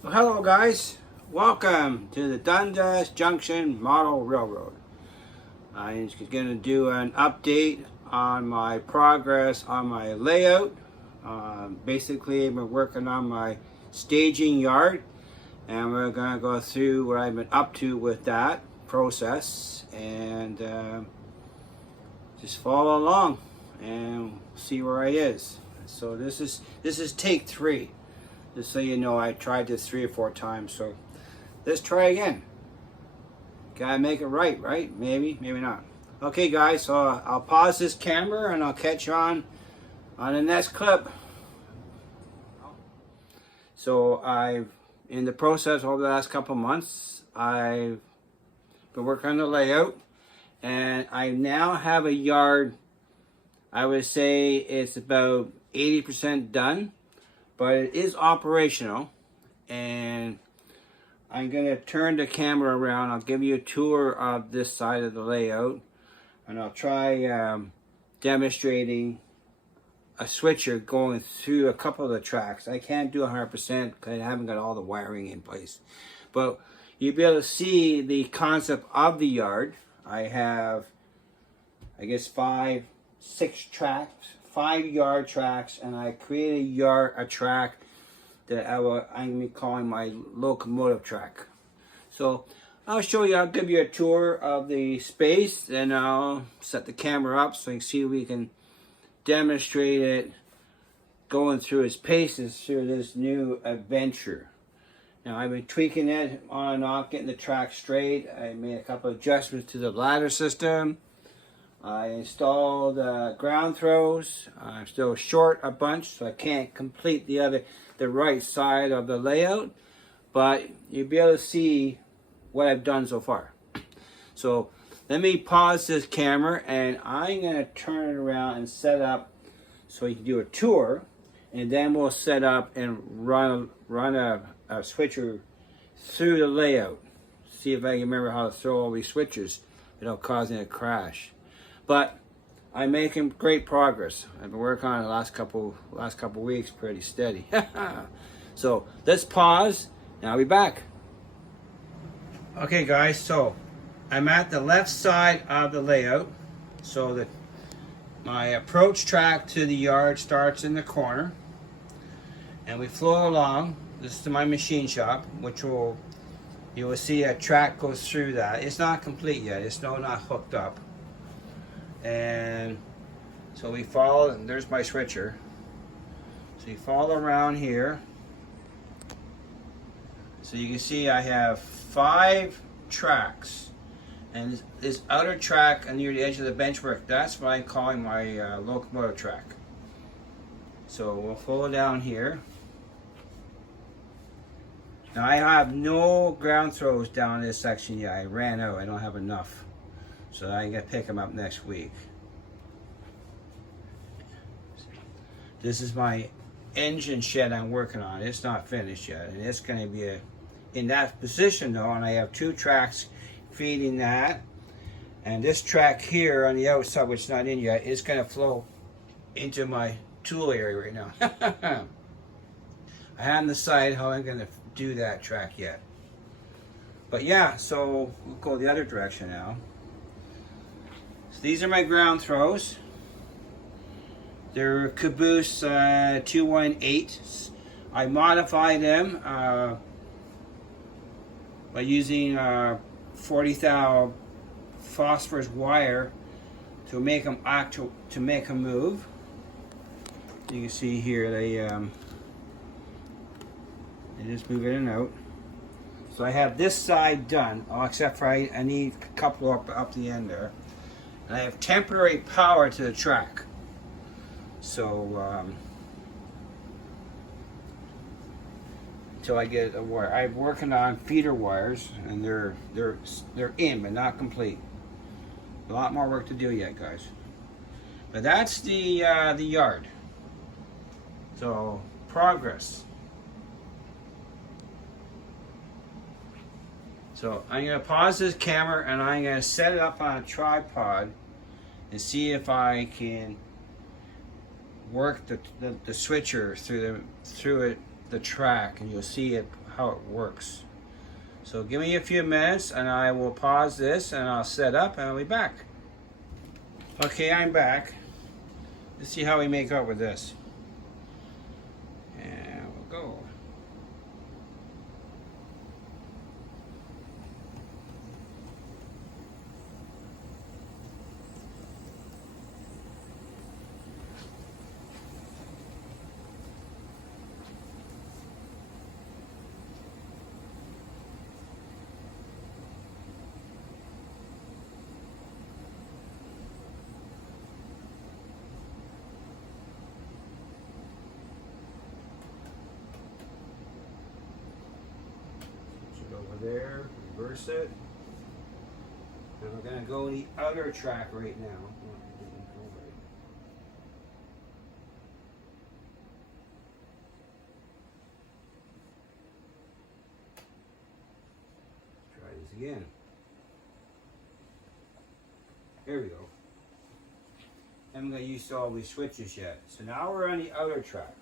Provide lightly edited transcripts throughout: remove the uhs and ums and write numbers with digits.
Well, hello guys, welcome to the Dundas Junction Model Railroad. I'm just going to do an update on my progress on my layout. Basically, I've been working on my staging yard, and we're going to go through what I've been up to with that process, and just follow along and see where it is. So this is take 3. Just so you know, I tried this 3 or 4 times, so let's try again. Gotta make it right, right? Maybe, maybe not. Okay, guys, so I'll pause this camera and I'll catch you on the next clip. So in the process over the last couple months, I've been working on the layout, and I now have a yard. I would say it's about 80% done, but it is operational, and I'm going to turn the camera around. I'll give you a tour of this side of the layout, and I'll try demonstrating a switcher going through a couple of the tracks. I can't do 100% because I haven't got all the wiring in place, but you'll be able to see the concept of the yard. I have, I guess, 5 yard tracks, and I created a track that I'm going to be calling my locomotive track. So I'll show you, I'll give you a tour of the space, then I'll set the camera up so you can see we can demonstrate it going through its paces through this new adventure. Now I've been tweaking it on and off, getting the track straight. I made a couple of adjustments to the ladder system. I installed ground throws. I'm still short a bunch, so I can't complete the right side of the layout, but you'll be able to see what I've done so far. So let me pause this camera, and I'm going to turn it around and set up so you can do a tour, and then we'll set up and run a switcher through the layout. See if I can remember how to throw all these switches without causing a crash. But I'm making great progress. I've been working on it the last couple weeks pretty steady. So let's pause, and I'll be back. Okay guys, so I'm at the left side of the layout. So that my approach track to the yard starts in the corner, and we flow along. This is my machine shop, which you will see a track goes through that. It's not complete yet, it's not hooked up. And so we follow, and there's my switcher. So you follow around here. So you can see I have 5 tracks, and this outer track near the edge of the benchwork, that's what I'm calling my locomotive track. So we'll follow down here. Now I have no ground throws down this section yet. I ran out, I don't have enough. So I'm going to pick them up next week. This is my engine shed I'm working on. It's not finished yet, and it's going to be in that position though, and I have 2 tracks feeding that. And this track here on the outside, which is not in yet, is going to flow into my tool area right now. I haven't decided how I'm going to do that track yet. But yeah, so we'll go the other direction now. So these are my ground throws. They're Caboose 218s. I modified them by using 40 thou phosphorus wire to make them move. You can see here they just move in and out. So I have this side done, except for I need a couple up the end there. And I have temporary power to the track. So until I get a wire, I'm working on feeder wires, and they're in but not complete. A lot more work to do yet, guys. But that's the yard. So progress. So I'm going to pause this camera, and I'm going to set it up on a tripod and see if I can work the switcher through the track, and you'll see it how it works. So give me a few minutes and I will pause this and I'll set up and I'll be back. Okay, I'm back. Let's see how we make out with this. And we'll go. Over there, reverse it. And we're going to go the other track right now. Try this again. There we go. I'm going to use all these switches yet. So now we're on the other track.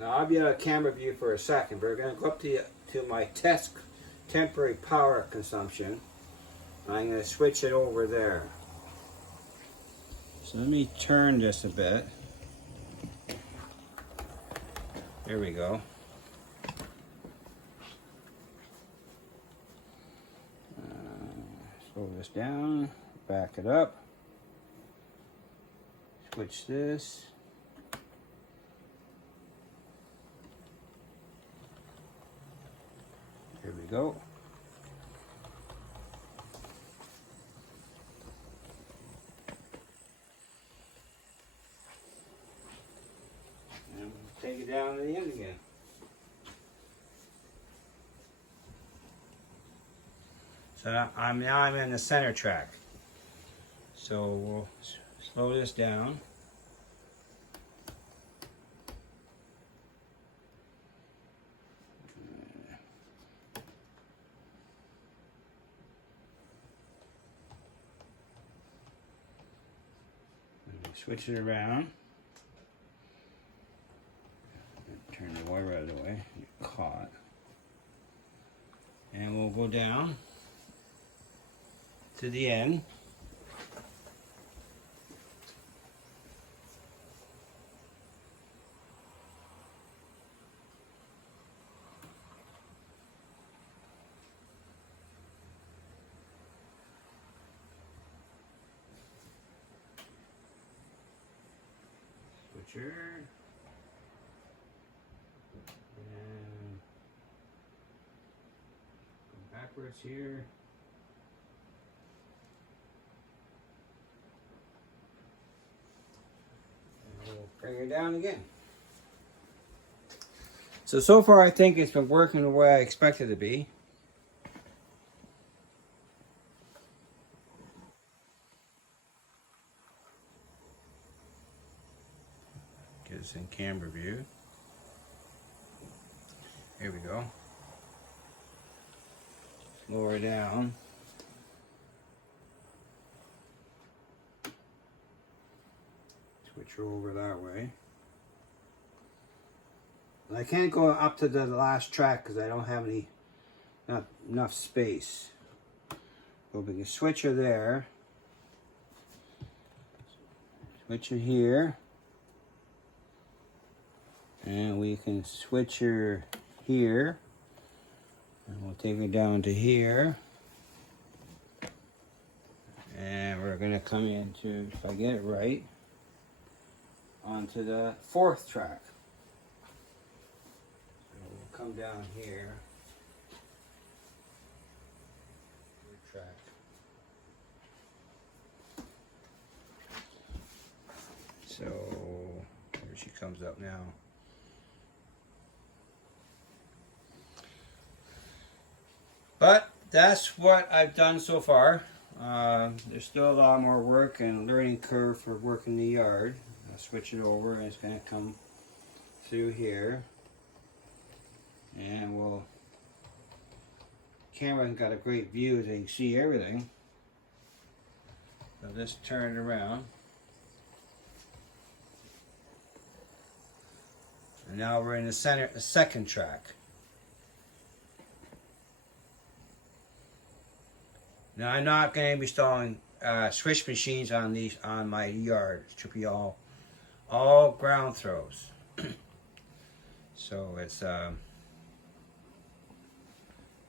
Now I'll be on a camera view for a second, but we're going to go up to my test temporary power consumption. I'm going to switch it over there. So let me turn this a bit. There we go. Slow this down, back it up, switch this. Here we go. And take it down to the end again. So now I'm in the center track. So we'll slow this down. Switch it around. Turn the wire out of the way. Get caught. And we'll go down to the end. Switcher. And go backwards here. Bring her down again. So far I think it's been working the way I expected it to be. Get us in camera view. Here we go. Lower down. Switch her over that way. And I can't go up to the last track because I don't have not enough space. But we can switch her there. Switch her here. And we can switch her here. And we'll take her down to here. And we're going to come into, if I get it right, onto the fourth track. So we'll come down here. Track. So here she comes up now. But that's what I've done so far. There's still a lot more work and learning curve for working the yard. I'll switch it over and it's going to come through here. And we'll, camera's got a great view so you can see everything. So just turn it around. And now we're in the second track. Now I'm not going to be installing switch machines on my yard. It should be all ground throws. So it's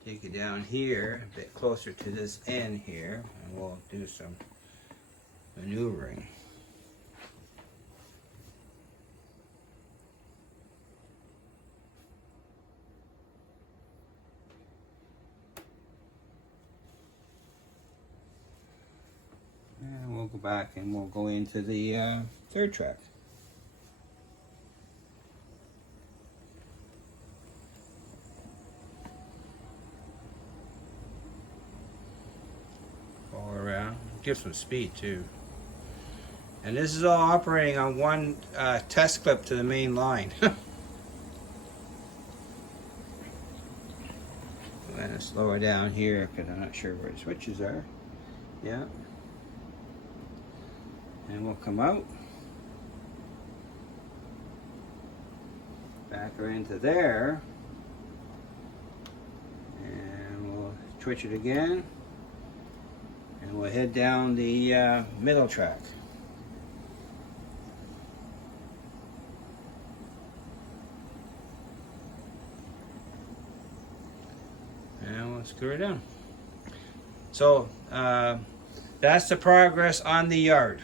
take it down here a bit closer to this end here, and we'll do some maneuvering. And we'll go back and we'll go into the third track. All around. Give some speed too. And this is all operating on one test clip to the main line. I'm going to slow it down here because I'm not sure where the switches are. Yeah. And we'll come out. Back her into there. And we'll switch it again. And we'll head down the middle track. And we'll screw it down. So that's the progress on the yard.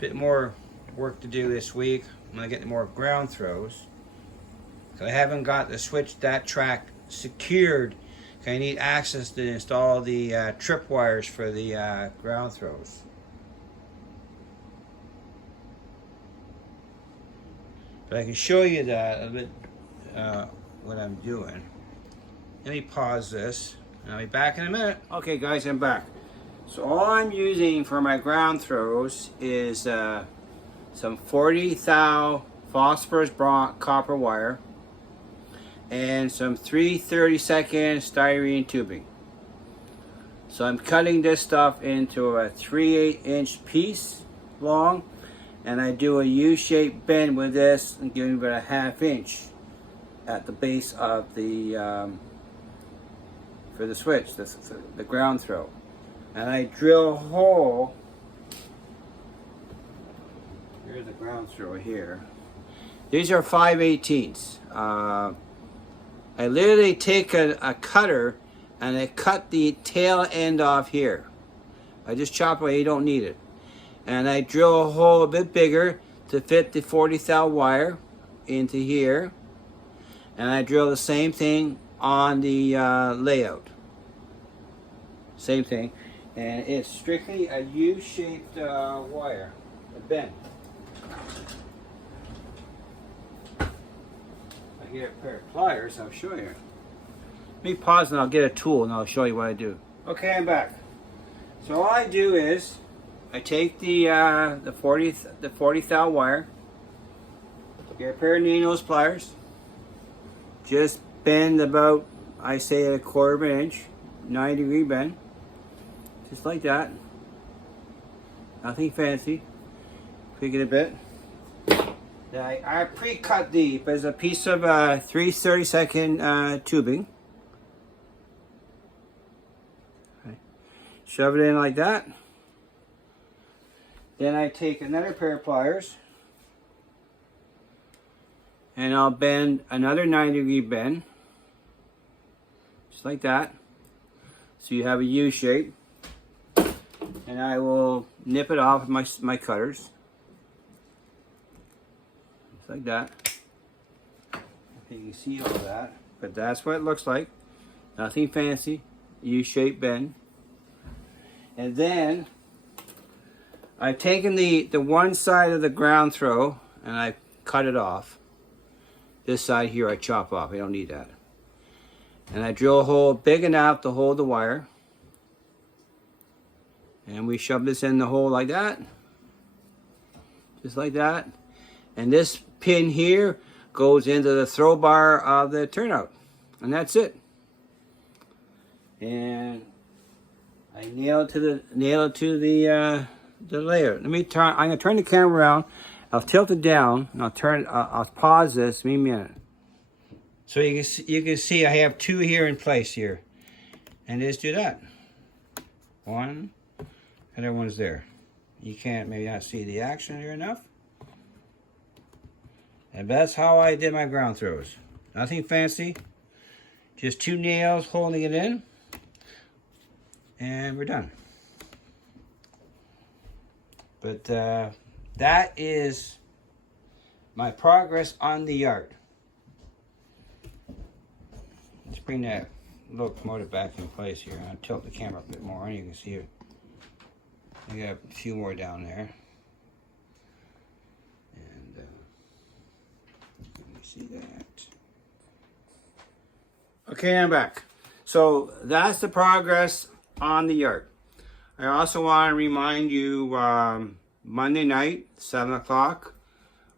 Bit more work to do this week. I'm gonna get more ground throws. I haven't got that track secured. I need access to install the trip wires for the ground throws. But I can show you that a bit, what I'm doing. Let me pause this, and I'll be back in a minute. Okay guys, I'm back. So all I'm using for my ground throws is some 40 thou phosphorus copper wire and some 3/32 styrene tubing. So I'm cutting this stuff into a 3/8 inch piece long, and I do a U-shaped bend with this and giving it a 1/2 inch at the base of the for the switch, the ground throw. And I drill a hole. Here's the ground throw here. These are 5/18. I literally take a cutter and I cut the tail end off here. I just chop away, you don't need it. And I drill a hole a bit bigger to fit the 40 thou wire into here. And I drill the same thing on the layout. Same thing. And it's strictly a U-shaped wire, a bend. I get a pair of pliers, I'll show you. Let me pause and I'll get a tool and I'll show you what I do. Okay, I'm back. So all I do is I take the 40 thou wire, get a pair of needle nose pliers, just bend about, I say, at 1/4 inch, 90-degree bend. Just like that. Nothing fancy. Tweak it a bit. Then I pre-cut these. There's a piece of 3/32 tubing. Okay. Shove it in like that. Then I take another pair of pliers. And I'll bend another 90-degree bend. Just like that. So you have a U shape. And I will nip it off with my cutters. Just like that. You can see all that. But that's what it looks like. Nothing fancy. U-shaped bend. And then I've taken the one side of the ground throw and I cut it off. This side here I chop off. I don't need that. And I drill a hole big enough to hold the wire. And we shove this in the hole like that. Just like that. And this pin here goes into the throw bar of the turnout. And that's it. And I nail it to the layer. I'm gonna turn the camera around I'll tilt it down. And I'll turn. I'll pause this. Give me a minute. So you can see I have two here in place here, and just do that. One, and everyone's there. You can't maybe not see the action here enough. And that's how I did my ground throws. Nothing fancy. Just two nails holding it in. And we're done. But that is my progress on the yard. Let's bring that locomotive back in place here. I'll tilt the camera a bit more and you can see it. I got a few more down there. And let me see that. Okay, I'm back. So that's the progress on the yard. I also want to remind you Monday night, 7 o'clock,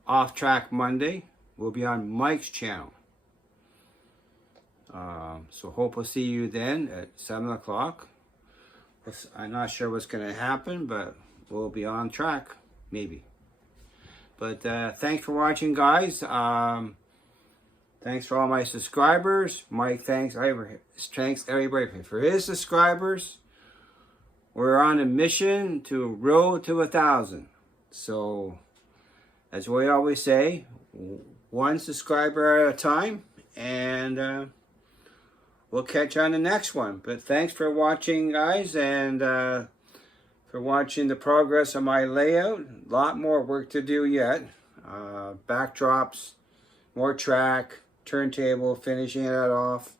Off Track Monday, will be on Mike's channel. So hope we'll see you then at 7 o'clock. I'm not sure what's going to happen, but we'll be on track, maybe. But thanks for watching, guys. Thanks for all my subscribers. Mike, thanks everybody for his subscribers. We're on a mission to road to 1,000. So, as we always say, one subscriber at a time, and we'll catch you on the next one. But thanks for watching, guys, and for watching the progress of my layout. A lot more work to do yet. Backdrops, more track, turntable, finishing it off.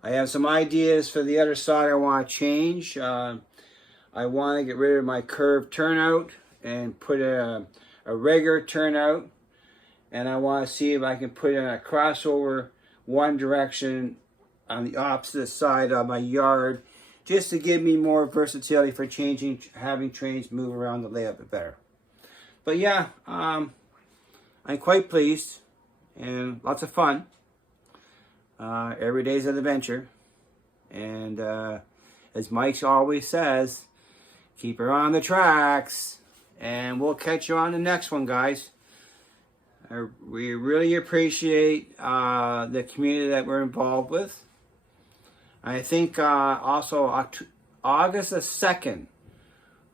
I have some ideas for the other side I want to change. I want to get rid of my curved turnout and put a regular turnout. And I want to see if I can put in a crossover one direction on the opposite side of my yard, just to give me more versatility for having trains move around the layout a bit better. But yeah, I'm quite pleased and lots of fun. Every day's an adventure. And as Mike always says, keep her on the tracks. And we'll catch you on the next one, guys. We really appreciate the community that we're involved with. I think also August the 2nd,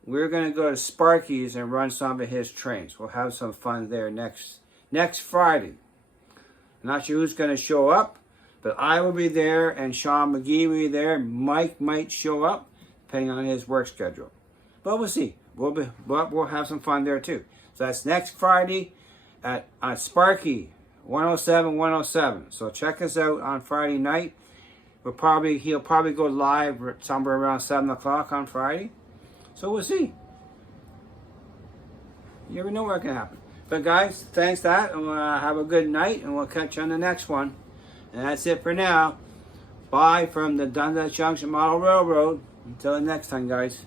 we're going to go to Sparky's and run some of his trains. We'll have some fun there next Friday. I'm not sure who's going to show up, but I will be there and Sean McGee will be there. Mike might show up, depending on his work schedule. But we'll see. We'll have some fun there too. So that's next Friday at Sparky 107. So check us out on Friday night. He'll probably go live somewhere around 7 o'clock on Friday. So we'll see. You never know what can happen. But guys, thanks that, and have a good night, and we'll catch you on the next one. And that's it for now. Bye from the Dundas Junction Model Railroad. Until the next time, guys.